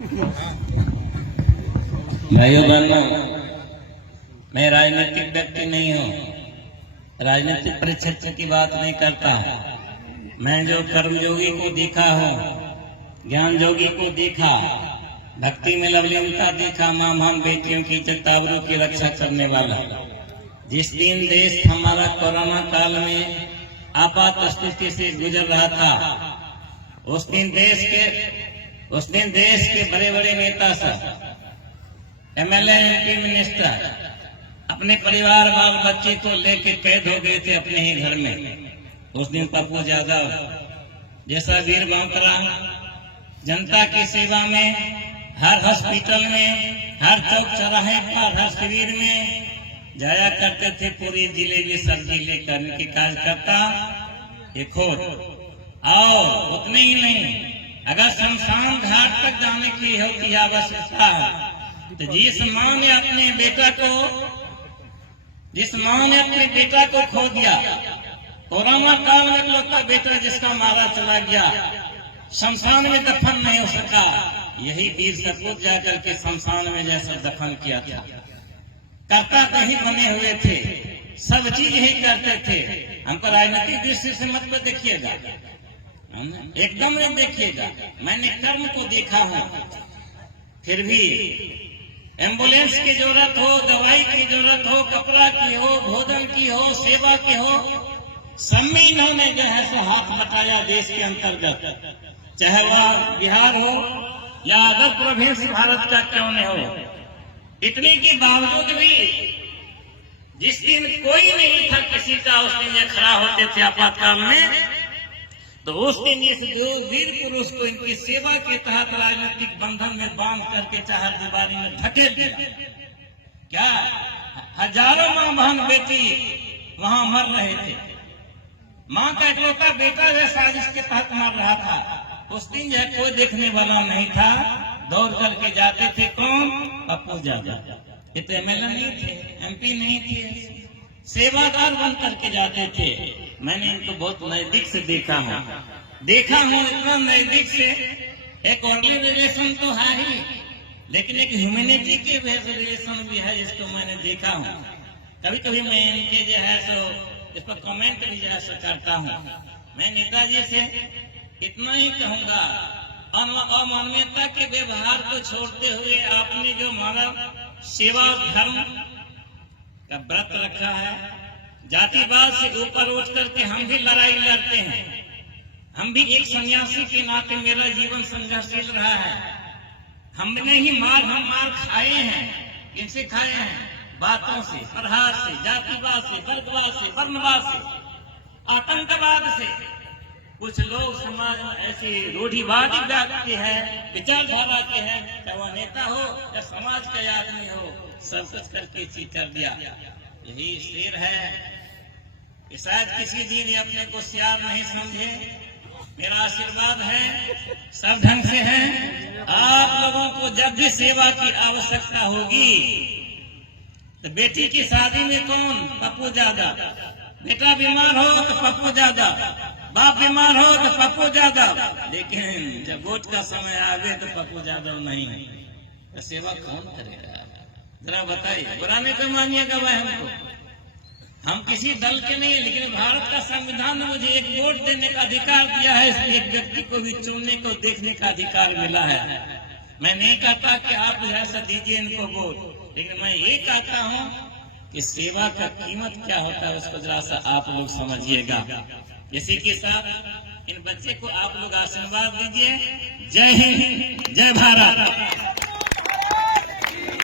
भाइयों बहनों, मैं राजनीतिक व्यक्ति नहीं हूँ, राजनीतिक परिक्षेत्र की बात नहीं करता हूँ। मैं जो कर्मयोगी को देखा हूँ, ज्ञान योगी को देखा, भक्ति में लवलीनता देखा, माँ हम बेटियों की चट्टावरों की रक्षा करने वाला। जिस दिन देश हमारा कोरोना काल में आपात स्थिति से गुजर रहा था, उस दिन देश के बड़े बड़े नेता सब, एमएलए, एमपी, मिनिस्टर अपने परिवार बाल बच्चे को लेकर कैद हो गए थे अपने ही घर में। उस दिन पप्पू यादव जैसा वीर बांकरा जनता की सेवा में, हर हॉस्पिटल में, हर चौक चौराहे पर, हर शिविर में जाया करते थे। पूरी जिले में सब्जी लेकर उनके कार्यकर्ता ये खोज और उतने ही नहीं, अगर शमशान घाट तक जाने की होती आवश्यकता है तो जिस माँ ने अपने बेटा को खो दिया, कोरोना काल में लोग बेटा जिसका मारा चला गया, शमशान में दफन नहीं हो सका, यही वीर सपूत जाकर के शमशान में जैसा दफन किया था। कर्ता कहीं बने हुए थे, सब चीज यही करते थे। हमको राजनीतिक दृष्टि से मत देखिएगा, एकदम नहीं देखिएगा। मैंने कर्म को देखा हूँ। फिर भी एम्बुलेंस की जरूरत हो, दवाई की जरूरत हो, कपड़ा की हो, भोजन की हो, सेवा की हो, सब में इन्होंने जो है सो हाथ बटाया देश के अंतर्गत, चाहे वह बिहार हो या अदर प्रोविंस भारत का क्यों नहीं हो। इतने के बावजूद भी जिस दिन कोई नहीं था किसी का, उस दिन ये खड़ा होते थे आपातकाल में, तो उस दिन इस दो वीर पुरुष को इनकी सेवा के तहत राजनीतिक बंधन में बांध करके चार दीवारी में धकेल दिया। क्या हजारों माँ बहन बेटी वहां मर रहे थे, माँ का इकलौता बेटा जो साजिश के तहत मर रहा था। उस दिन जो कोई देखने वाला नहीं था, दौड़ करके जाते थे कौन? पप्पू यादव। ये तो एमएलए नहीं थे, एमपी नहीं थे, सेवादार बन करके जाते थे। मैंने इनको बहुत नजदीक से देखा हूँ, इतना नजदीक से। एक अर्ली रिलेशन तो है ही, लेकिन एक ह्यूमैनिटी के रिलेशन भी है, जिसको मैंने देखा हूँ। कभी कभी मैं इनके जो है सो इस पर कमेंट भी जो है सो करता हूँ। मैं नेताजी से इतना ही कहूँगा, अमानवीयता के व्यवहार को छोड़ते हुए आपने जो मानव सेवा धर्म का व्रत रखा है, जातिवाद से ऊपर उठ करके हम भी लड़ाई लड़ते हैं। हम भी एक सन्यासी के नाते मेरा जीवन संघर्षशील रहा है। हमने ही हम मार खाए हैं। इनसे खाए हैं, बातों से, प्रहार से, जातिवाद से, वर्गवाद से, वर्णवाद से, आतंकवाद से। कुछ लोग समाज में ऐसे रूढ़िवादी व्यक्ति है, विचारधारा के हैं, चाहे वह नेता हो या समाज का आदमी हो, सब कुछ करके चीज कर दिया। यही शेर है कि शायद किसी दिन अपने को सियार नहीं समझे। मेरा आशीर्वाद है, सब ढंग से है। आप लोगों को जब भी सेवा की आवश्यकता होगी तो बेटी की शादी में कौन? पप्पू यादव। बेटा बीमार हो तो पप्पू यादव, बाप बीमार हो तो पप्पू यादव। लेकिन जब वोट का समय आवे तो पप्पू यादव नहीं, तो सेवा कौन करेगा? जरा बताइए, बुरा नहीं तो मानिएगा वह हमको। हम किसी दल के नहीं है, लेकिन भारत का संविधान ने मुझे एक वोट देने का अधिकार दिया है, एक व्यक्ति को भी चुनने को, देखने का अधिकार मिला है। मैं नहीं कहता कि आप जो है दीजिए इनको वोट, लेकिन मैं ये कहता हूँ कि सेवा का कीमत क्या होता है उसको जरा सा आप लोग समझिएगा। इसी के साथ इन बच्चे को आप लोग आशीर्वाद दीजिए। जय हिंद, जय भारत।